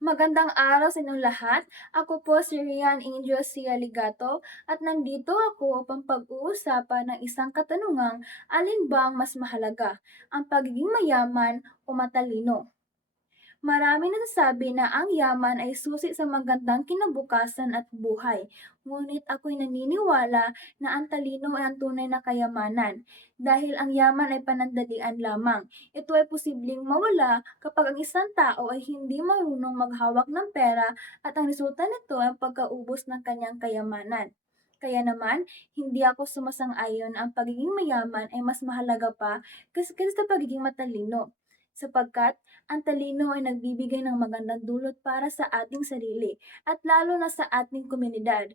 Magandang araw sa inyong lahat. Ako po si Rian Angel C. Aligato at nandito ako upang pag-uusapan ng isang katanungang alin ba ang mas mahalaga, ang pagiging mayaman o matalino? Maraming nagsasabi na ang yaman ay susi sa magandang kinabukasan at buhay. Ngunit ako'y naniniwala na ang talino ay ang tunay na kayamanan. Dahil ang yaman ay panandalian lamang. Ito ay posibleng mawala kapag ang isang tao ay hindi marunong maghawak ng pera at ang resulta nito ay ang pagkaubos ng kanyang kayamanan. Kaya naman, hindi ako sumasang-ayon ang pagiging mayaman ay mas mahalaga pa kaysa sa pagiging matalino sapagkat ang talino ay nagbibigay ng magandang dulot para sa ating sarili at lalo na sa ating komunidad.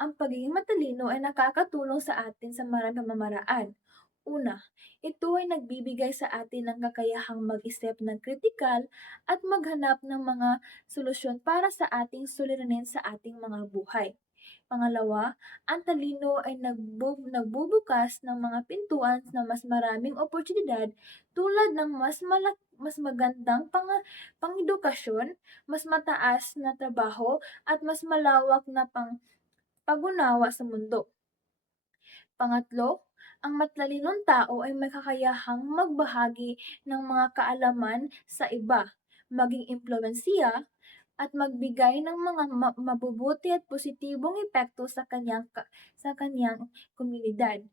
Ang pagiging matalino ay nakakatulong sa atin sa maraming pamamaraan. Una, ito ay nagbibigay sa atin ng kakayahang mag-isip ng kritikal at maghanap ng mga solusyon para sa ating suliranin sa ating mga buhay. Pangalawa, ang talino ay nagbubukas ng mga pintuan na mas maraming oportunidad tulad ng mas magandang pangedukasyon, mas mataas na trabaho at mas malawak na pag-unawa sa mundo. Pangatlo, ang matalinong tao ay may kakayahang magbahagi ng mga kaalaman sa iba, maging impluwensiya at magbigay ng mga mabubuti at positibong epekto sa kanyang komunidad.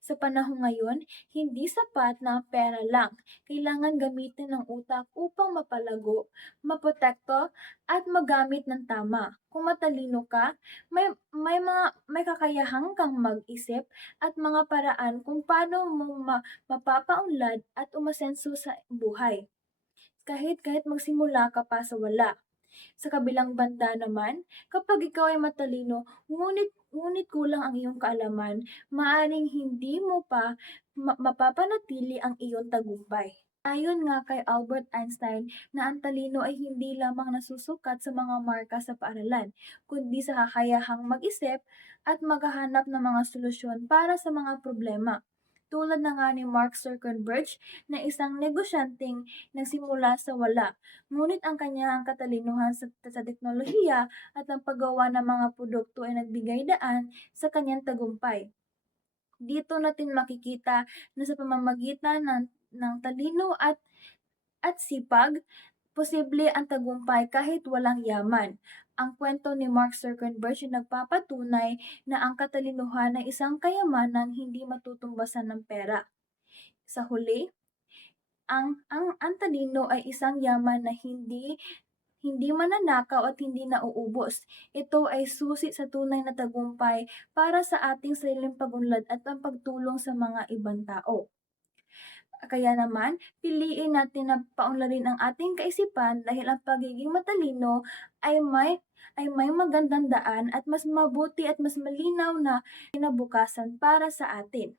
Sa panahon ngayon, hindi sapat na ang pera lang. Kailangan gamitin ng utak upang mapalago, maprotekto, at magamit ng tama. Kung matalino ka, may kakayahan kang mag-isip at mga paraan kung paano mo mapapaunlad at umasenso sa buhay. Kahit magsimula ka pa sa wala. Sa kabilang banda naman, kapag ikaw ay matalino, ngunit kulang ang iyong kaalaman, maaring hindi mo pa mapapanatili ang iyong tagumpay. Ayon nga kay Albert Einstein na ang talino ay hindi lamang nasusukat sa mga marka sa paaralan, kundi sa kakayahang mag-isip at maghahanap ng mga solusyon para sa mga problema. Tulad na nga ni Mark Zuckerberg na isang negosyanteng nagsimula sa wala, ngunit ang kanyang katalinuhan sa teknolohiya at ang paggawa ng mga produkto ay nagbigay daan sa kanyang tagumpay. Dito natin makikita na sa pamamagitan ng talino at sipag, posible ang tagumpay kahit walang yaman. Ang kwento ni Mark Zuckerberg ay nagpapatunay na ang katalinuhan ay isang kayamanang hindi matutumbasan ng pera. Sa huli, ang talino ay isang yaman na hindi hindi mananakaw at hindi nauubos. Ito ay susi sa tunay na tagumpay para sa ating sariling pagunlad at ang pagtulong sa mga ibang tao. Kaya naman, piliin natin na paunlarin ang ating kaisipan dahil ang pagiging matalino ay may magandang daan at mas mabuti at mas malinaw na kinabukasan para sa atin.